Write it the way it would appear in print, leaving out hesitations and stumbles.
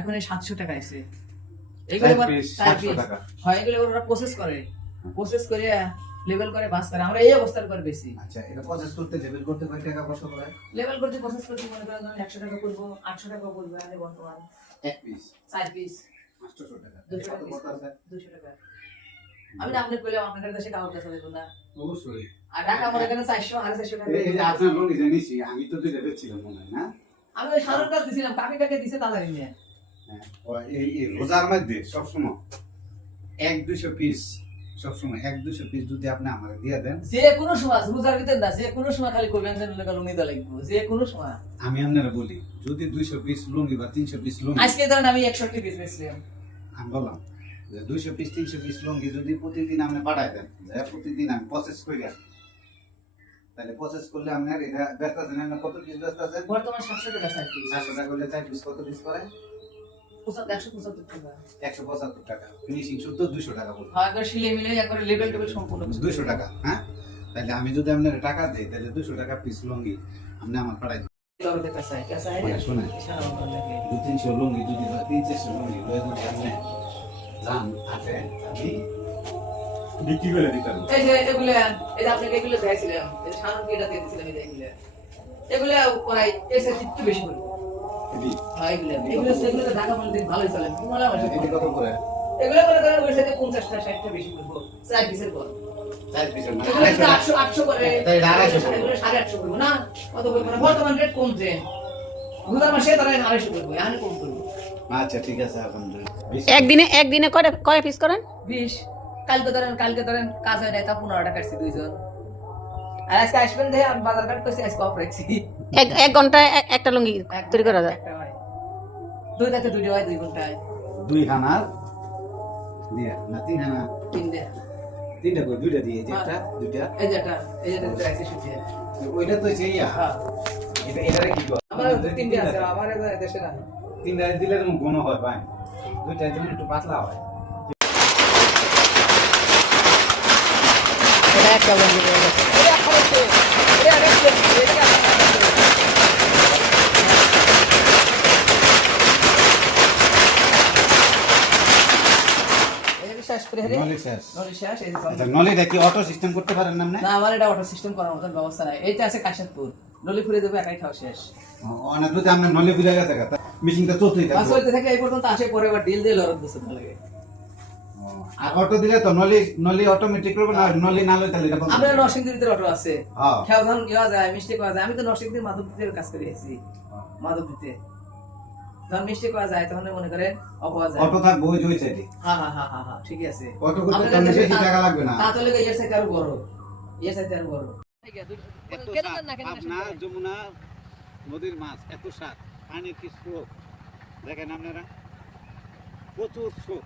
এখন এই 700 টাকা আছে। এগুলো 700 টাকা হয়, এগুলো ওরা প্রসেস করে, প্রসেস করে লেভেল করে বাস করে। আমরা এই অবস্থার করে বেশি। আচ্ছা, এটা প্রসেস করতে লেভেল করতে কয় টাকা কষ্ট করে? লেভেল করতে প্রসেস করতে মনে করেন 100 টাকা করব, 800 টাকা করব, আরে বর্তমান এক পিস 4 পিস 800 টাকা 200 টাকা কত আছে? 200 টাকা। আমি না আপনি কইলাম আপনার কাছে কাগজ আছে দেব না, অবশ্যই। আর টাকা আমার এখানে 400 450 টাকা। এই যে আপনার লোন জেনেছি, আমি তো দুইটা বেচছিলাম মনে হয় না? আমি ওই সারর কাছে দিছিলাম, কাকে দিছে তা জানি না। হ্যাঁ, এই রোজার মধ্যে সবসময় 1-200 পিস, সবসময় 1-200 পিস যদি আপনি আমাকে দিয়ে দেন, যে কোনো সময় রোজার ভিতর না, যে কোনো সময় খালি কইবেন যে লোক লুঙ্গি দা লাগবে, যে কোনো সময়। আমি আপনারা বলি যদি 200 পিস লুঙ্গি বা 300 পিস লুঙ্গি, আজকে ধরেন আমি 160 পিস বেচলাম, আমি বললাম যে 200 পিস 300 পিস লুঙ্গি যদি প্রতিদিন আপনি পাঠায় দেন, যে প্রতিদিন আমি প্রসেস করি, তাহলে প্রসেস করলে আপনার এটা ব্যস্ত আছেন না? কত পিস ব্যস্ত আছেন? বর্তমান 700 টাকা 4 পিস। 700 টাকা করলে 4 পিস কত পিস করে? 175 টাকা। 175 টাকা। ফিনিশিং শুদ্ধ 200 টাকা পড়বে। হ্যাঁ, একবার সিলে মিলে একবার লেভেল টেবিল সম্পূর্ণ 200 টাকা। হ্যাঁ, তাহলে আমি যদি আপনার টাকা দেই, তাহলে 200 টাকা পিস লুঙ্গি আপনি আমার পাঠাই দিন। লগে কাছে শুনে সারা বছর লাগে 200-300 লুঙ্গি যদি বা 300-400 লুঙ্গি লয়ে যদি আপনি যান হাটে, আমি বিক্রি করে দিতাম। এই যে এগুলো, এই যে আপনাকে এগুলো দেখাইছিলাম, এই সামনে কি এটা দিয়ে দিছিলাম, এই যে এগুলো প্রায় এসে একটু বেশি করে। এদি হ্যাঁ, এগুলো সেগুলো তো ঢাকা বলতে ভালোই চলে, কি মনে হয় এদি কত করে? এগুলো মনে করেন ওই সাথে 50 টা 60 টা বেশি করব, 4 পিসের পর 4 পিসের মানে এগুলো কিন্তু 800 করে, তাই 250 এগুলো 850 করব না, কত করব না, বর্তমান রেট কমছে, রোজার মাসে তারা 250 করব, আমি কম করব। আচ্ছা ঠিক আছে, আলহামদুলিল্লাহ। একদিনে কয় পিস করেন? 20। কালকে ধরেন কাজ হয় নাই, তা 15 টাকা কাটছি দুইজন। আর আজকে আসবেন দেখে আমি বাজার কাট করছি, আজকে অফ রাখছি। এক ঘন্টায় একটা লুঙ্গি তৈরি করা যায়? একটা হয়, দুইটাতে দুইটা হয়, 2 ঘন্টায় 2 খানা দিয়া না 3 খানা? 3 তিনটা কই? দুইটা দিয়ে যে একটা দুইটা, এই যেটা রাখছি শুকিয়ে। ওইটা তো সেইয়া। হ্যাঁ, এটারে কি কর? আমার 3টে আছে, আমার দেশে না। তিনটা দিলে তো ঘন হয় ভাই, দুইটা দিলে একটু পাতলা হয়। এটা একটা লুঙ্গি হয়ে গেছে। এটা খরচে, এটা রেখে এটা শেষ করে হেরে নলি শেষ। নলি শেষ। এই আচ্ছা, নলিটা কি অটো সিস্টেম করতে পারেন না আপনি? না, আমার এটা অটো সিস্টেম করার মতন ব্যবস্থা নাই। এইটা আছে কাশিমপুর, নলি ফুরে দেবে, একাই খাওয়া শেষ। অনেক যদি আপনার নলি বুঝা গেছে কথা, মেশিনটা চলতেই বাস থাকবে। হইতে থাকে এই পর্যন্ত আসে, পরে আবার ডিল দিয়ে লড়ত দিতে লাগে। আর অটো দিলে তো নলি অটোমেটিক করবে না, নলি না লই তাহলে এটা বন্ধ। আপনার নরসিংদীর ভিতরে অটো আছে, হ্যাঁ। খেয়াল যখন ইয়া যায়, মিষ্টি করা যায়। আমি তো নরসিংদীর মাধবদীতে কাজ করে আছি, মাধবদীতে যখন মিষ্টি করা যায় তখন মনে করেন অপাওয়া যায়। অটো থাকবে ওই যে সাইডে। হ্যাঁ, ঠিকই আছে। অটো করতে তো বেশি টাকা লাগবে না। তা চলে গিয়ে এর সাথে আরো বড়, এর সাথে আরো বড়। পাবনা যমুনা নদীর মাছ এত স্বাদ, পানির কি স্রোত দেখেন আপনারা, প্রচুর স্রোত।